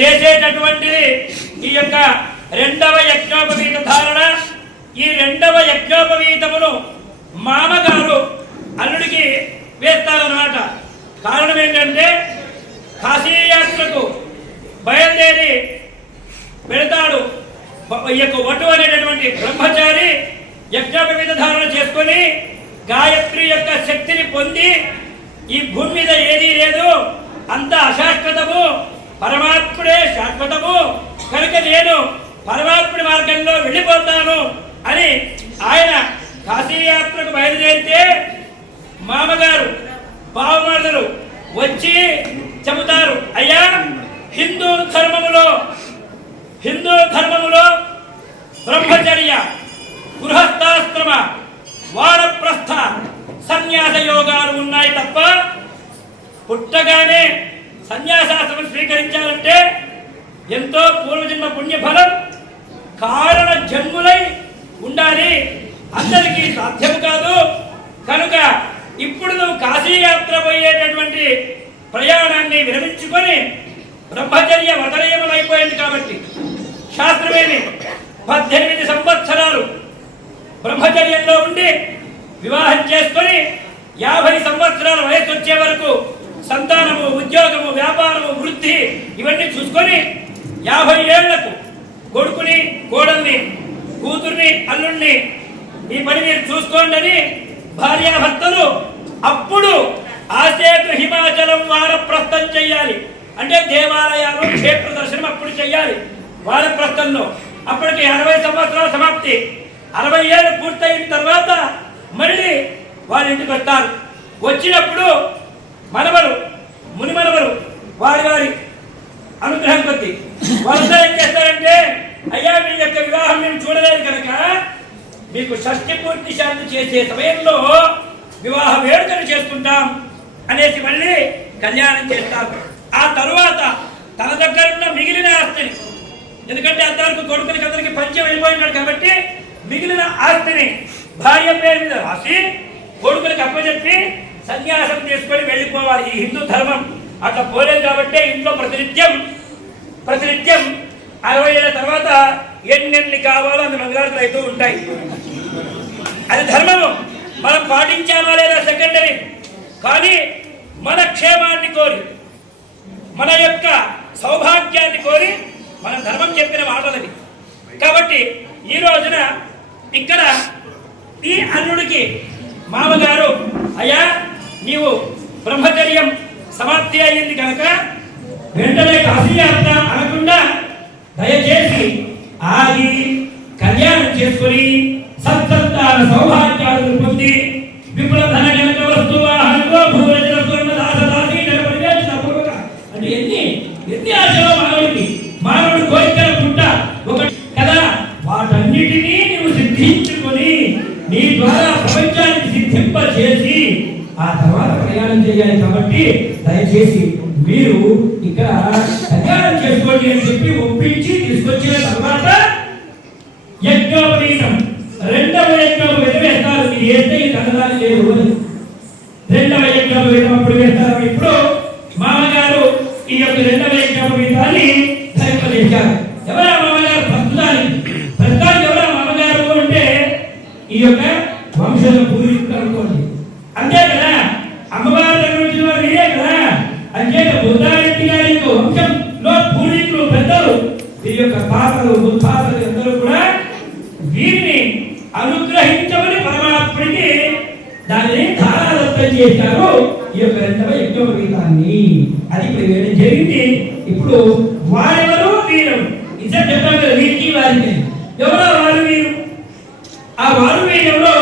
చేసేటటువంటిది ఈ యొక్క రెండవ యజ్ఞోపవీత ధారణ. ఈ రెండవ యజ్ఞోపవీతమును మామగారు అల్లుడికి వేస్తారన్నమాట. కారణం ఏంటంటే కాశీయాత్రకు బయలుదేరి వెళతాడు. ఈ యొక్క వటు అనేటటువంటి బ్రహ్మచారి యజ్ఞోపవీత ధారణ చేసుకొని గాయత్రి యొక్క శక్తిని పొంది ఈ భూమి మీద ఏదీ లేదు, అంత అశాశ్వతము, పరమాత్ముడే శాశ్వతము, కనుక నేను పరమాత్ముడి మార్గంలో వెళ్ళిపోతాను అని ఆయన కాశీయాత్రకు బయలుదేరితే మామగారు బావమరుదులు వచ్చి చెబుతారు, అయ్యా హిందూ ధర్మములో బ్రహ్మచర్య, గృహస్థాశ్రమ, వానప్రస్థ, సన్యాస యోగాలు ఉన్నాయి తప్ప పుట్టగానే సన్యాసాశ్రమం స్వీకరించాలంటే ఎంతో పూర్వజన్మ పుణ్యఫలం, కారణ జన్ములై ఉండాలి, అందరికీ సాధ్యం కాదు. కనుక ఇప్పుడు నువ్వు కాశీయాత్ర పోయేటటువంటి ప్రయాణాన్ని విరమించుకొని బ్రహ్మచర్య వ్రతనియమమైపోయింది కాబట్టి శాస్త్రమేమి 18 సంవత్సరాలు బ్రహ్మచర్యంలో ఉండి వివాహం చేసుకొని 50 సంవత్సరాల వయసు వచ్చే వరకు సంతానము, ఉద్యోగము, వ్యాపారము, వృద్ధి ఇవన్నీ చూసుకొని 50 ఏళ్లకు కొడుకుని, కోడల్ని, కూతుర్ని, అల్లుణ్ణి ఈ పని మీరు చూసుకోండి అని భార్యాభర్తలు అప్పుడు ఆసేతు హిమాచలం వానప్రస్థం చెయ్యాలి. అంటే దేవాలయాలు, క్షేత్ర దర్శనం అప్పుడు చెయ్యాలి వానప్రస్థంలో. అప్పటికి 60 సంవత్సరాల సమాప్తి. 60 ఏళ్ళు పూర్తయిన తర్వాత మళ్ళీ వాళ్ళ ఇంటికి వస్తారు. వచ్చినప్పుడు మనవరు, మునిమనవరు వారి అనుగ్రహం కొద్ది వాళ్ళంతా ఏం చేస్తారంటే, అయ్యా మీ యొక్క వివాహం మేము చూడలేదు కనుక మీకు షష్ఠి పూర్తి శాంతి చేసే సమయంలో వివాహ వేడుకలు చేసుకుంటాం అనేసి మళ్ళీ కళ్యాణం చేస్తారు. ఆ తరువాత తన దగ్గర ఉన్న మిగిలిన ఆస్తిని, ఎందుకంటే అంతవరకు కొడుకులకి అందరికి పంచం వెళ్ళిపోయినాడు కాబట్టి మిగిలిన ఆస్తిని భార్య పేరు మీద రాసి కొడుకులకు అప్పచెప్పి సన్యాసం చేసుకొని వెళ్ళిపోవాలి. ఈ హిందూ ధర్మం అట్లా పోలేదు కాబట్టి ఇంట్లో ప్రతినిత్యం 60 ఏళ్ళ తర్వాత ఎన్ని కావాలో అన్ని మంగళారతులు అవుతూ ఉంటాయి. అది ధర్మము. మనం పాటించామా లేదా సెకండరీ. కానీ మన క్షేమాన్ని కోరి, మన యొక్క సౌభాగ్యాన్ని కోరి మన ధర్మం చెప్పిన మాటలది. కాబట్టి ఈ రోజున ఇక్కడ ఈ అల్లుడికి మామగారు, అయ్యా నీవు బ్రహ్మచర్యం సమాప్తి అయ్యింది కనుక వెంటనే కాశీయాత్ర అనకుండా దయచేసి ఆగి కళ్యాణం చేసుకుని సత్సంతాన సౌభాగ్యాలను పొంది విపుల ధన గణక వస్తు వాహనంలో భూరచన స్వర్ణ దాస దాసి అంటే ఎన్ని ఆశలో మానవుడి కోరికల పుట్ట ఒకటి కదా. వాటన్నిటినీ నువ్వు సిద్ధించుకొని నీ ద్వారా ప్రపంచానికి సిద్ధింప చేసి ఆ తర్వాత ప్రయాణం చేయాలి. కాబట్టి దయచేసి మీరు ఇక్కడ కళ్యాణం చేసుకోండి అని చెప్పి ఒప్పించి తీసుకొచ్చిన తర్వాత యజ్ఞోపవీతం, రెండవ యజ్ఞోపవీతం వేస్తారు. ఇది వేస్తే ఈ కథనాలు లేవు. రెండవ యజ్ఞోపవీతం అప్పుడు వేస్తారు. ఇప్పుడు మామగారు ఈ యొక్క రెండవ యజ్ఞోపవీతాన్ని ధరింపజేశారు. ఎవరా మామగారు? ప్రస్తుతానికి ఎవరా మామగారు అంటే ఈ యొక్క వంశంలో పూర్వీకులు అనుకోండి. అంతే కదా, అమ్మవారి దగ్గర వచ్చిన వారు ఇదే కదా. అంతే బుద్ధారెడ్డి గారి వంశంలో పూర్వీకులు పెద్దలు, ఈ యొక్క తాతలు, ముత్తాతలు అందరూ కూడా వీరిని అనుగ్రహించమని పరమాత్ముడికి దానిని ధారాదత్తం చేశారు. ఈ యొక్క రెండవ యజ్ఞోపవీతాన్ని అది వేయడం జరిగింది. ఇప్పుడు వారెవరు? వీరు ఇద్దరు చెప్పారు కదా, వీరికి వారికి. ఎవరో వారు వీరు. ఆ వారు వీరెవరో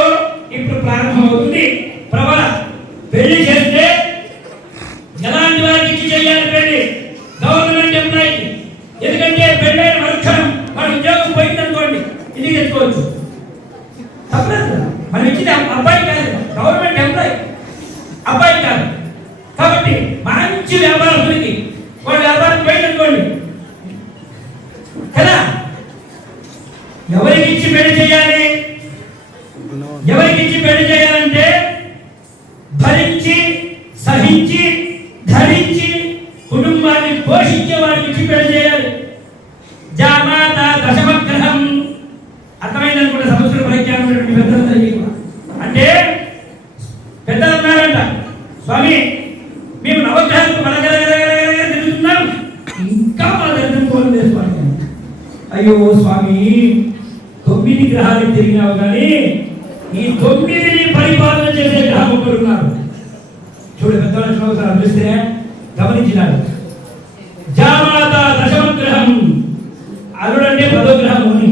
ఇప్పుడు ప్రారంభమవుతుంది. పెళ్లి చేస్తే ఎలాంటి వారికి ఇచ్చి చేయాలి పెళ్లి? గవర్నమెంట్ ఎంప్లాయీకి. ఎందుకంటే పెళ్ళైన మరుక్షణం వాడు ఉద్యోగం పోయిందనుకోండి, ఇది తెచ్చుకోవచ్చు. తప్పలేదు. మనం ఇచ్చింది అబ్బాయి కాదు, గవర్నమెంట్ ఎంప్లాయీ, అబ్బాయి కాదు. కాబట్టి మంచి వ్యాపారస్తులకి వాడు వ్యాపారం పోయిందనుకోండి కదా. ఎవరికి ఇచ్చి పెళ్లి చేయాలి? ఎవరికి ఇచ్చి పెళ్లి చేయాలంటే భరించి, సహించి, ధరించి, కుటుంబాన్ని పోషించే వారికి ఇచ్చి పెళ్లి చేయాలి. అయ్యో స్వామి 9 గ్రహాలు తిరిగినావు కానీ ఈ 9ని పరిపాలన చేసే గ్రహం ఒకరున్నారు. చూడు పెద్దవాళ్ళు చూస్తే గమనించినాడు. జామాత దశమ గ్రహం, అల్లుడంటే 10వ గ్రహం అని.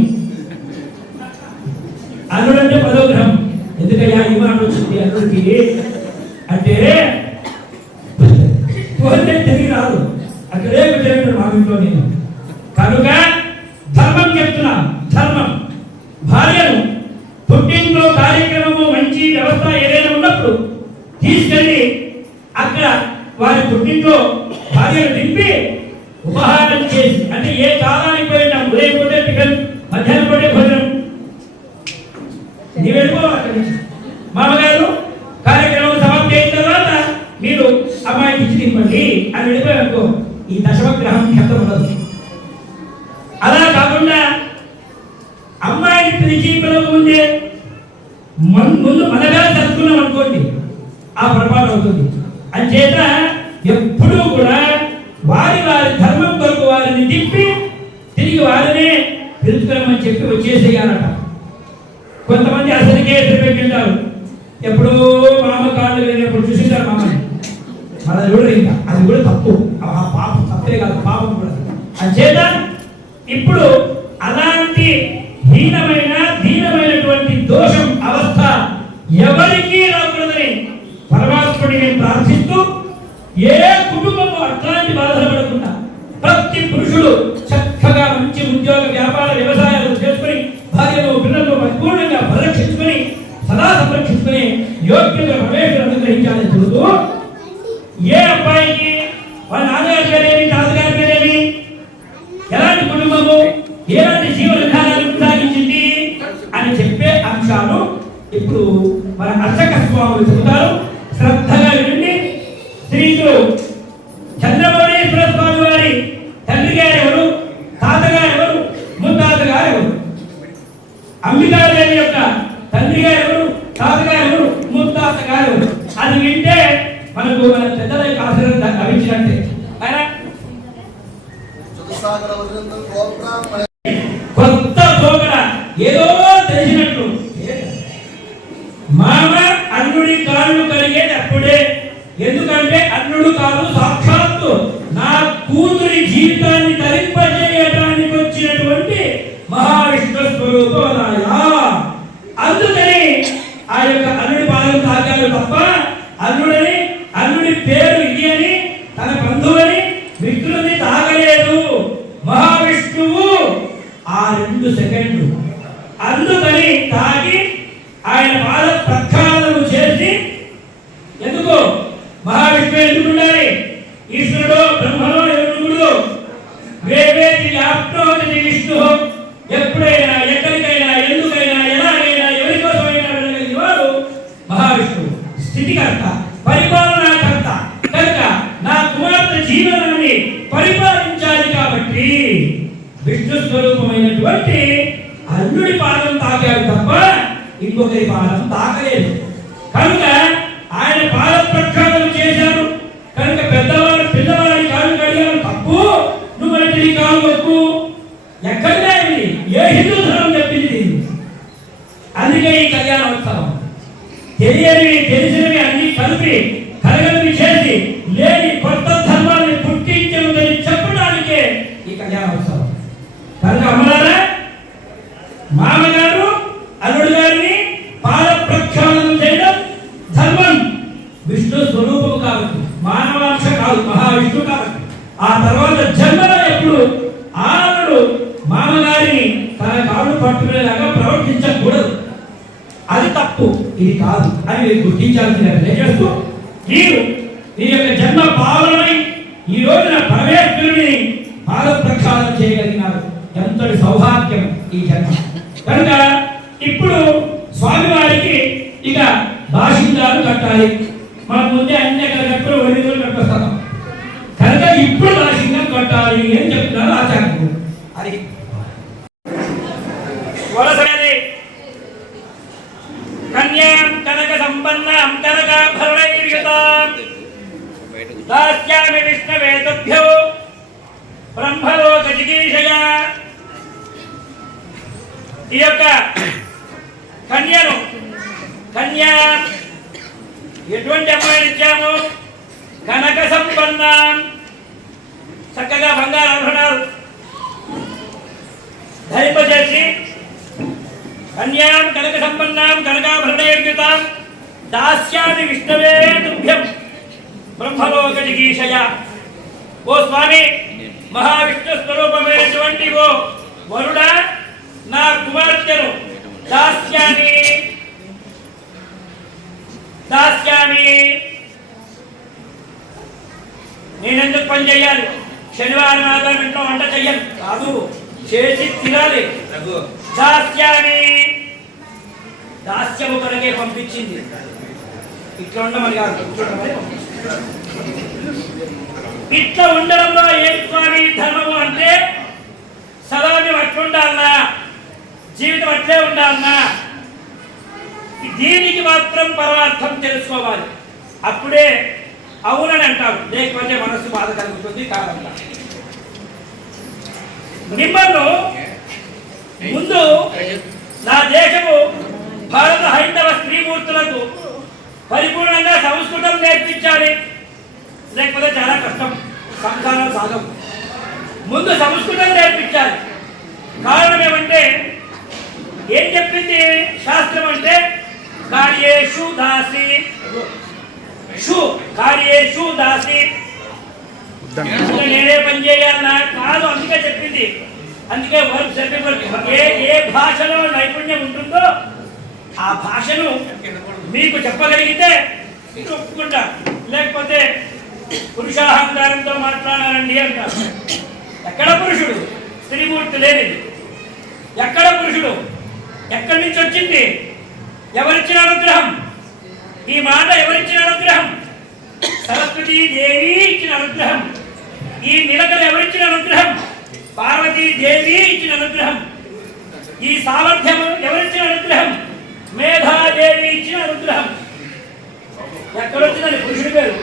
అల్లుడంటే 10వ గ్రహం. ఎందుకయ్యా ఈ మాట వచ్చింది అల్లుడికి అంటే పోతే తిరిగి రాదు. అక్కడే పెట్టాడు మా ఇంట్లో నేను. కనుక ధర్మం చెప్తున్నా. ధర్మం భార్యను పుట్టింట్లో కార్యక్రమము మంచి వ్యవస్థ ఏదైనా ఉన్నప్పుడు తీసుకెళ్ళి అక్కడ వారి పుట్టింట్లో భార్యను దింపి ఉపహారం చేసి, అంటే ఏ కాలానికి పోయినా ఉదయం పోతే టిఫిన్, మధ్యాహ్నం పోతే భోజనం, నీ వెళ్ళిపోవాలి. మామగారు కార్యక్రమం సమాప్తి అయిన తర్వాత మీరు అమ్మాయికి ఇచ్చి దింపండి అని వెళ్ళిపోయానుకో, ఈ దశమ గ్రహం క్షేత్రం ఉండదు. అలా కాకుండా అమ్మాయిని పిలిచి పిలవక ముందే ముందు మనగా చదువుకున్నాం అనుకోండి, ఆ పొరపాటు అవుతుంది. అంచేత ఎప్పుడూ కూడా వారి వారి ధర్మం కొరకు వారిని తిప్పి తిరిగి వారినే పిలుచుకురమ్మని చెప్పి వచ్చేసేయాలట. కొంతమంది అసలుకే ఎదురు పెట్టింటారు. ఎప్పుడో మామ కాళ్ళు వెళ్ళినప్పుడు చూసింటారు మామని, మన చూడరు. ఇంకా అది కూడా తప్పు. ఆ పాపం తప్పే కాదు, పాపం కూడా. అంచేత ఇప్పుడు అలాంటి దీనమైనటువంటి దోషం అవస్థ ఎవరికీ రాకూడదని పరమాత్ముడిని ప్రార్థిస్తూ, ఏ కుటుంబము అట్లాంటి బాధలు పడకుండా ప్రతి పురుషుడు చక్కగా మంచి ఉద్యోగ వ్యాపార వ్యవసాయాలు చేసుకుని భార్యను పిల్లలను పరిపూర్ణంగా పరిరక్షించుకొని సదా సంరక్షించుకుని యోగ్యంగా ప్రవేశం అనుగ్రహించాలని చూస్తూ, ఏ అబ్బాయికి వాళ్ళ నాన్నగారి పేరేమి తాతగారి పేరేమి ఎలాంటి కుటుంబము ఎలాంటి జీవన విధానాలు కొనసాగించింది అని చెప్పే అంశాలు ఇప్పుడు మన అర్చక స్వాములు చెబుతారు. శ్రద్ధగా వినండి. శ్రీలు చంద్రమౌళీశ్వర స్వామి వారి తండ్రి గారు ఎవరు, తాతగారు ఎవరు, ముత్తాతగారు ఎవరు, అంబికాదేవి యొక్క తండ్రి గారు ఎవరు, తాతగారు ఎవరు, ముత్తాతగారు ఎవరు, అది వింటే మనకు మన పెద్దల యొక్క ఆశీర్వాదం లభించినట్టే. కొత్త పోకడ ఏదో తెలిసినట్లు మామ అల్లుడి కాళ్ళు కలిగేది అప్పుడే. ఎందుకంటే అల్లుడు కాదు, సాక్షాత్తు నా కూతురి జీవితాన్ని తరింపజేయడానికి వచ్చినటువంటి మహావిష్ణు స్వరూపమనాయా. అందుకని ఆ యొక్క అల్లుడి పాదం తాకారు తప్ప అల్లుడని, అల్లుడి పేరు ఇది అని, తన బంధువని విష్ణుని తాగలేదు మహావిష్ణువు ఆ 2 సెకండ్లు. అందుకని తాగి ఆయన పాద ప్రక్షాళనము చేసి, ఎందుకు మహావిష్ణువు ఎందుకు ఉండాలి? ఈశ్వరుడు బ్రహ్మలో ఎవరు వేవేది వ్యాప్నోది విష్ణు. ఎప్పుడైనా ఎక్కడికైనా ఎందుకైనా ఎలాగైనా ఎవరి కోసమైనా వెళ్ళగలిగిన వాడు మహావిష్ణువు. స్థితికర్త, పరిపాలనాకర్త. కనుక నా కుమార్తె జీవనాన్ని పరిపాలించాలి కాబట్టి విష్ణు స్వరూపమైనటువంటి అల్లుడి పాదం తాకాడు తప్ప ఇంకొకరి పాదం తాకలేదు. కనుక ఆయన పాద ప్రక్షాళన చేశారు. కనుక పెద్దవాడు పిల్లవాడి కాలు కడిగారు తప్పు, నువ్వు మరి నీ కాలు ఒప్పు. ఎక్కడిదా ఇది? ఏ హిందూ ధర్మం చెప్పింది? అందుకే ఈ కళ్యాణోత్సవం తెలియనివి తెలిసినవి అన్ని కలిపి కలగలిపి చేసి లేని కొత్త ధర్మాన్ని పుట్టించదని చెప్పడానికే ఈ కళ్యాణోత్సవం. కనుక అమ్మలారా, మామగారు అల్లుడు గారిని పాద ప్రక్షాళన చేయడం ధర్మం. విష్ణు స్వరూపం కాబట్టి, మానవాంశ కాదు, మహావిష్ణు కాబట్టి. ఆ తర్వాత జన్మలో ఎప్పుడు ఆనవుడు మామగారిని తన కాళ్ళు పట్టుకునేలాగా ప్రవర్తించకూడదు. అది తప్పు, ఇది కాదు అని మీరు గుర్తించాల్సిన తెలియజేస్తూ, మీరు ఈ యొక్క జన్మ పాలనై ఈ రోజున పరమేశ్వరుని పాద ప్రక్షాళన చేయగలిగినారు. ఎంతటి సౌభాగ్యం ఈ జన్మ. కనుక ఇప్పుడు స్వామివారికి ఇక బాషిందాలు కట్టాలి. మన ముందే అన్ని ఎక్కడ కట్టలు వరిదోలు కట్టొస్తాం. కనుక ఇప్పుడు బాషిందం కట్టాలి అని చెప్తున్నారు ఆచార్యులు. అది కన్యాం కనక సంపన్నాం కనకాభరణైర్యుతాం దాస్యామి విష్ణవే తుభ్యో బ్రహ్మలోక జిగీషయా ఈ యొక్క కన్యను కన్య ఎటువంటి అమ్మాయిని ఇచ్చాము? కనక సంపన్న, చక్కగా బంగారు ఆభరణాలు ధరింపజేసి కన్యాం కనక సంపన్నాం కనకాభరణయుక్తాం దాస్యామి విష్ణవే తుభ్యం బ్రహ్మలోక జిగీషయ. ఓ స్వామి, మహావిష్ణు స్వరూపమైనటువంటి ఓ వరుడా, నా కుమార్తెను దాస్యామి దాస్యామి. నేనెందుకు పని చేయాలి? శనివారం ఆదివారం ఇంట్లో వంట చెయ్యాలి కాదు, చేసి తినాలి. దాస్యామి, దాస్యము కొరకే పంపించింది. ఇట్లా ఉండమని కాదు, ఇట్లా ఉండడంలో ఏం స్వామి ధర్మము అంటే సదా మేము అట్లుండాలన్నా, జీవితం అట్లే ఉండాలన్నా, దీనికి మాత్రం పరమార్థం తెలుసుకోవాలి. అప్పుడే అవునని అంటారు, లేకపోతే మనస్సు బాధ కలుగుతుంది కాదంట. మిమ్మల్ని ముందు నా దేశము భారత హైందవ స్త్రీమూర్తులకు పరిపూర్ణంగా సంస్కృతం నేర్పించాలి, లేకపోతే చాలా కష్టం, సంసారం సాగం. ముందు సంస్కృతం నేర్పించాలి. కారణం ఏమంటే ఏం చెప్పింది శాస్త్రం అంటే కార్యేషు దాసి షు కార్యేషు దాసి. నేనే పని చేయాలన్నా కాదు, అందుకే చెప్పింది. అందుకే ఏ భాషలో నైపుణ్యం ఉంటుందో ఆ భాషను మీకు చెప్పగలిగితే ఒప్పుకుంటా, లేకపోతే పురుషాహంకారంతో మాట్లాడాలండి అంటారు. ఎక్కడ పురుషుడు? స్త్రీమూర్తి లేనిది. ఎక్కడ పురుషుడు? ఎక్కడి నుంచి వచ్చింది? ఎవరిచ్చిన అనుగ్రహం? ఈ మాట ఎవరిచ్చిన అనుగ్రహం? సరస్వతీ దేవి ఇచ్చిన అనుగ్రహం. ఈ నిలకడ ఎవరిచ్చిన అనుగ్రహం? పార్వతీదేవి ఇచ్చిన అనుగ్రహం. ఈ సామర్థ్యం ఎవరిచ్చిన అనుగ్రహం? మేధాదేవి ఇచ్చిన అనుగ్రహం. ఎక్కడొచ్చిందండి పురుషుడి పేరు?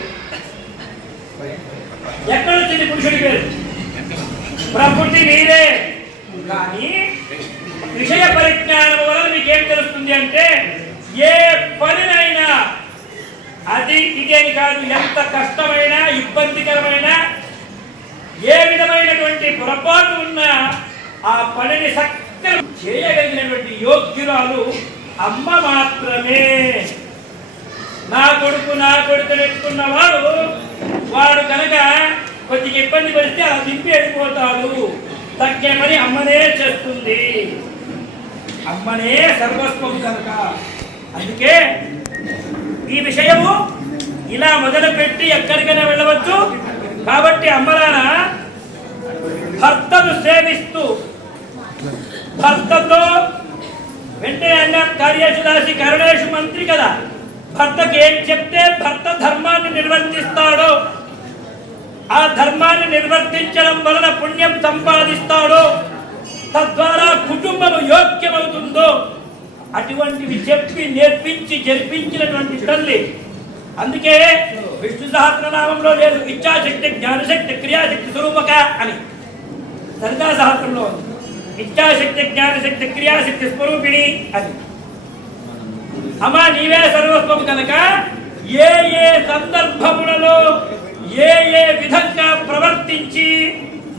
ఎక్కడొచ్చింది పురుషుడి పేరు? ప్రకృతి మీరే. కానీ విషయ పరిజ్ఞానం వల్ల మీకేం తెలుస్తుంది అంటే ఏ పనినైనా అది ఇదేని కాదు, ఎంత కష్టమైనా ఇబ్బందికరమైన ఏ విధమైనటువంటి పొరపాటు ఉన్నా ఆ పనిని సక్రమంగా చేయగలిగినటువంటి యోగ్యురాలు అమ్మ మాత్రమే. నా కొడుకు నెట్టుకున్నవాడు వాడు కనుక కొద్దిగా ఇబ్బంది పడితే అలా దింపి వెళ్ళిపోతాడు. తగ్గే పని అమ్మనే చేస్తుంది. అమ్మనే సర్వస్వం కనుక. అందుకే ఈ విషయము ఇలా మొదలుపెట్టి ఎక్కడికైనా వెళ్ళవచ్చు. కాబట్టి అమ్మలాన భర్తను సేవిస్తూ భర్తతో వెంటనే అన్న కార్యేషు కరుణేషు మంత్రి కదా, భర్తకి ఏం చెప్తే భర్త ధర్మాన్ని నిర్వర్తిస్తాడో, ఆ ధర్మాన్ని నిర్వర్తించడం వలన పుణ్యం సంపాదిస్తాడో, తద్వారా కుటుంబం యోగ్యమవుతుందో అటువంటివి చెప్పి నేర్పించి జరిపించినటువంటి తల్లి. అందుకే విష్ణు సహస్రనామంలో లేదు ఇచ్ఛాశక్తి జ్ఞానశక్తి క్రియాశక్తి స్వరూపక అని. లలితా సహస్రంలో ఇచ్ఛాశక్తి జ్ఞానశక్తి క్రియాశక్తి స్వరూపిణి అని. అమ్మ నీవే సర్వస్వం కనుక ఏ ఏ సందర్భములలో ఏ ఏ విధంగా ప్రవర్తించి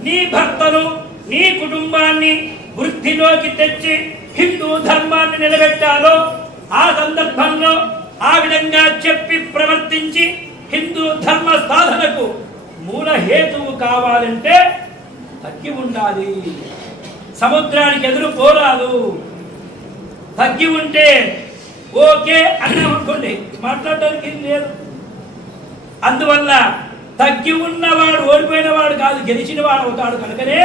నీ భర్తను నీ కుటుంబాన్ని వృద్ధిలోకి తెచ్చి హిందూ ధర్మాన్ని నిలబెట్టాలో ఆ సందర్భంలో ఆ విధంగా చెప్పి ప్రవర్తించి హిందూ ధర్మ సాధనకు మూల హేతువు కావాలంటే తగ్గి ఉండాలి. సముద్రానికి ఎదురు పోరాదు. తగ్గి ఉంటే ఓకే అన్నామనుకోండి, మాట్లాడడానికి లేదు. అందువల్ల తగ్గి ఉన్నవాడు ఓడిపోయిన వాడు కాదు, గెలిచిన వాడు అవుతాడు. కనుకనే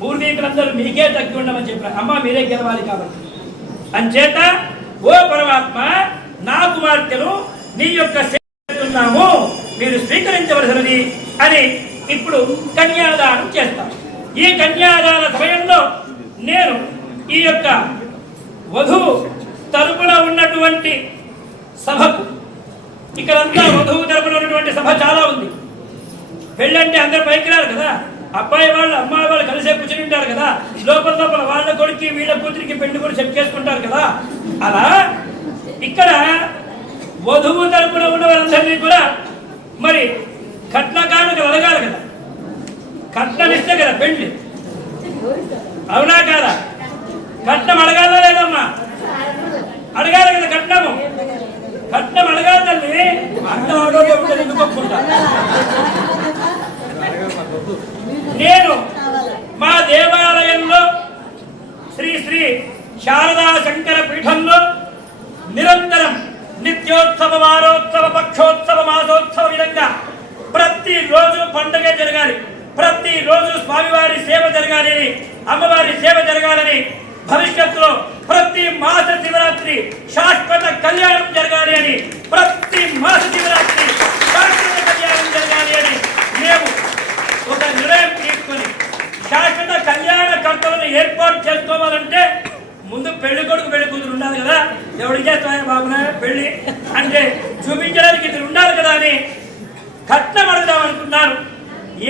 పూర్వీకులందరూ మీకే తగ్గి ఉండమని చెప్పారు. అమ్మ మీరే గెలవాలి కాబట్టి. అంచేత ఓ పరమాత్మ, నా కుమార్తెను నీ యొక్క సేవిస్తున్నాము, మీరు స్వీకరించవలసినది అని ఇప్పుడు కన్యాదానం చేస్తాం. ఈ కన్యాదాన సమయంలో నేను ఈ యొక్క వధువు తరపున ఉన్నటువంటి సభకు, ఇక్కడంతా వధువు తరపున ఉన్నటువంటి సభ చాలా ఉంది. పెళ్ళంటే అందరు పైకి రారు కదా, అబ్బాయి వాళ్ళు అమ్మాయి వాళ్ళు కలిసే కూర్చుని ఉంటారు కదా, లోపల లోపల వాళ్ళ కొడుకు వీళ్ళ కూతురికి పెళ్లి కూడా సెట్ చేసుకుంటారు కదా. అలా ఇక్కడ వధువు తరపున ఉన్న వాళ్ళందరినీ కూడా మరి కట్న కానుకలు అడగాలి కదా, కట్నం ఇస్తే కదా పెళ్లి, అవునా కాదా? కట్నం అడగాలా లేదమ్మా? అడగాలి కదా కట్నము. కట్నం అడగాలి తల్లి. అంత ఆడోళ్ళు ఉంటుంది ఎందుకు ఒప్పుకుంటా. నేను మా దేవాలయంలో శ్రీ శ్రీ శారదా శంకర పీఠంలో నిరంతరం నిత్యోత్సవ, వారోత్సవ, పక్షోత్సవ, మాసోత్సవ విధంగా ప్రతిరోజు పండుగ జరగాలి, ప్రతిరోజు స్వామివారి సేవ జరగాలి అని, అమ్మవారి సేవ జరగాలని, భవిష్యత్తులో ప్రతి మాస శివరాత్రి శాశ్వత కళ్యాణం జరగాలి అని, ప్రతి మాస శివరాత్రి శాశ్వత కళ్యాణం జరగాలి అని మేము ఒక నిర్ణయం తీసుకొని శాశ్వత కళ్యాణ కర్తలను ఏర్పాటు చేసుకోవాలంటే ముందు పెళ్లి కొడుకు పెళ్లి కూతురు ఉండాలి కదా. ఎవరికి చేస్తాయా బాబునా పెళ్లి అంటే చూపించడానికి ఇది ఉండాలి కదా అని కట్నం అడుగుదాం అనుకున్నారు.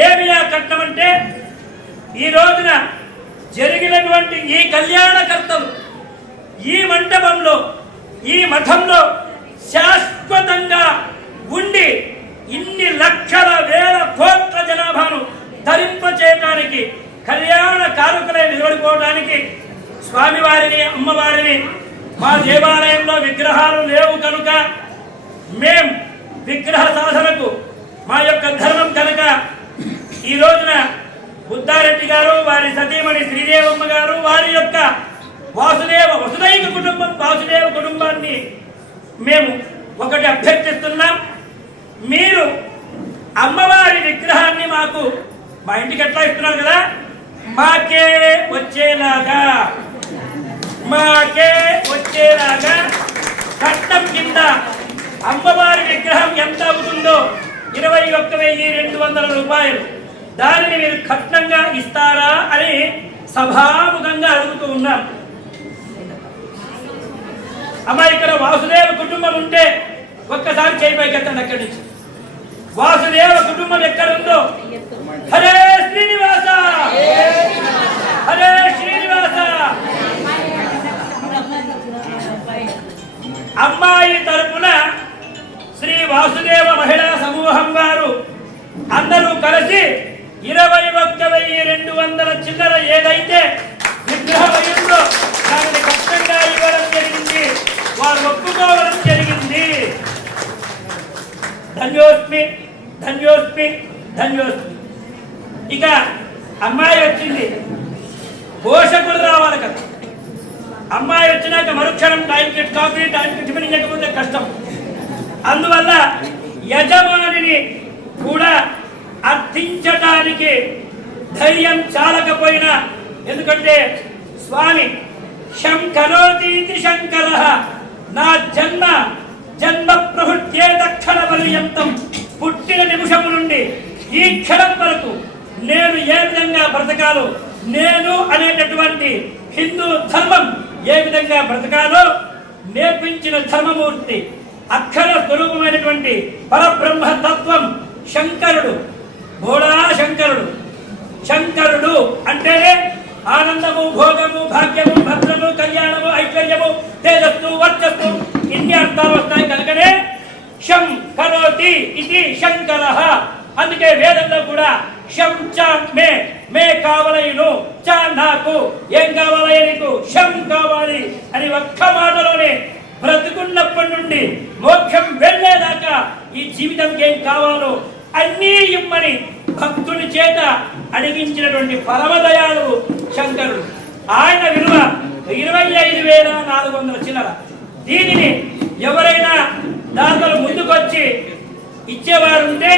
ఏమి ఆ కట్నం అంటే, ఈ రోజున జరిగినటువంటి ఈ కళ్యాణకర్తలు ఈ మంటపంలో ఈ మఠంలో శాశ్వతంగా ఉండి ఇన్ని లక్షల వేల కోట్ల జనాభాను ధరింప చేయడానికి, కళ్యాణ కారకులై నిలబడిపోవడానికి స్వామివారిని, అమ్మవారిని, మా దేవాలయంలో విగ్రహాలు లేవు కనుక మేం విగ్రహ సాధనకు మా యొక్క ధర్మం కనుక ఈ రోజున బుద్ధారెడ్డి గారు, వారి సతీమణి శ్రీదేవమ్మ గారు, వారి యొక్క వసుదైక కుటుంబం, వాసుదేవ కుటుంబాన్ని మేము ఒకటి అభ్యర్థిస్తున్నాం. మీరు అమ్మవారి విగ్రహాన్ని మాకు మా ఇంటికి ఎట్లా ఇస్తున్నారు కదా, మాకే వచ్చేలాగా కట్నం కింద అమ్మవారి విగ్రహం ఎంత అవుతుందో 21,200 రూపాయలు, దానిని మీరు కట్నంగా ఇస్తారా అని సభాముఖంగా అడుగుతూ ఉన్నాం. అమ్మా, ఇక్కడ వాసుదేవ కుటుంబం ఉంటే ఒక్కసారి చేయిపైకెత్తండి. అక్కడి నుంచి వాసుదేవ కుటుంబం ఎక్కడుందో, హరే శ్రీనివాస, హరే శ్రీనివాస. అమ్మాయి తరపున శ్రీ వాసుదేవ మహిళా సమూహం వారు అందరూ కలిసి 21,200 చిల్లర ఏదైతే విగ్రహం అయిందో దానిని కష్టంగా ఇవ్వడం జరిగింది, వారు ఒప్పుకోవడం జరిగింది. ధన్యోస్మి, ధన్యోస్మి, ధన్యోస్మి. ఇక అమ్మాయి వచ్చింది, పోషకుడు రావాలి కదా. అమ్మాయి వచ్చినాక మరుక్షణం టైంకి కాఫీ, టైంకి టిఫిన్ ఇవ్వకపోతే కష్టం. అందువల్ల యజమానిని కూడా అర్థించడానికి ధైర్యం చాలకపోయినా, ఎందుకంటే స్వామి శంకరోతీతి శంకర, నా జన్మ ప్రహృత్యేత క్షణ పర్యంతం, పుట్టిన నిమిషము నుండి ఈ క్షణం వరకు నేను ఏ విధంగా బ్రతకాలో, నేను అనేటటువంటి హిందూ ధర్మం ఏ విధంగా బ్రతకాలో నేర్పించిన ధర్మమూర్తి, అక్షర స్వరూపమైనటువంటి పరబ్రహ్మ తత్వం శంకరుడు, భోళా శంకరుడు. శంకరుడు అంటేనే ఆనందము, భోగము, భాగ్యము, భద్రము, కళ్యాణము, ఐశ్వర్యము, తేజస్సు, వర్చస్సు, ఇన్ని అర్థాలు వస్తాయి కనుకనే శం కరోతి ఇది శంకర. అందుకే వేదంలో కూడా శం చ మే కావలయును, చ నాకు, ఏం కావాలయ్య నీకు, శం కావాలి అని ఒక్క మాటలోనే బ్రతుకున్నప్పటి నుండి మోక్షం వెళ్ళేదాకా ఈ జీవితంకి ఏం కావాలో అన్నీ ఇమ్మని భక్తుని చేత అడిగించినటువంటి పరమదయాలు శంకరుడు. ఆయన విలువ 25,400 చిల్లర. దీనిని ఎవరైనా దాతలు ముందుకొచ్చి ఇచ్చేవారు ఉంటే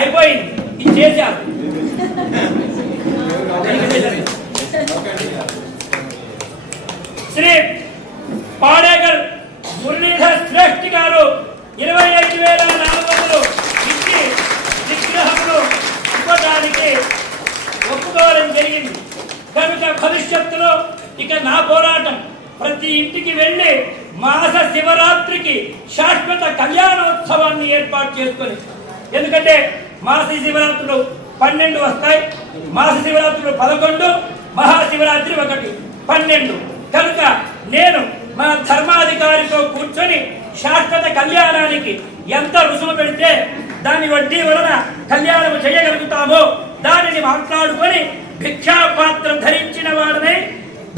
అయిపోయింది, ఇది చేశారు. శ్రీ పాడేగల్ మురళీధర్ శ్రేష్ఠి గారు 25,400 ఇచ్చి విగ్రహములు ఇవ్వడానికి ఒప్పుకోవడం జరిగింది. కనుక భవిష్యత్తులో ఇక నా పోరాటం ప్రతి ఇంటికి వెళ్ళి మాస శివరాత్రికి శాశ్వత కళ్యాణోత్సవాన్ని ఏర్పాటు చేసుకొని, ఎందుకంటే మాస శివరాత్రులు 12 వస్తాయి. మాస శివరాత్రులు 11, మహాశివరాత్రి 1, 12. కనుక నేను మా ధర్మాధికారితో కూర్చొని శాశ్వత కళ్యాణానికి ఎంత రుసుము పెడితే దాని వడ్డీ వలన కళ్యాణం చేయగలుగుతామో దానిని మాట్లాడుకొని భిక్షాపాత్ర ధరించిన వాడనే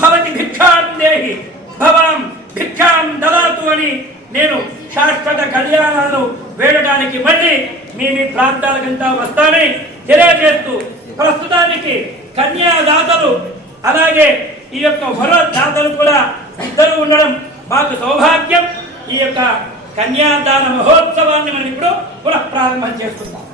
భవతి భిక్షాం దేహి భవాం భిక్షాం దదాతు అని నేను శాశ్వత కళ్యాణాలను వేయడానికి మళ్ళీ మీ ప్రాంతాలకంతా వస్తానని తెలియజేస్తూ ప్రస్తుతానికి కన్యాదాతలు అలాగే ఈ యొక్క వరదాతలు కూడా ఇద్దరు ఉండడం మాకు సౌభాగ్యం. ఈ యొక్క కన్యాదాన మహోత్సవాన్ని మనం ఇప్పుడు పునః ప్రారంభం చేసుకుంటాం.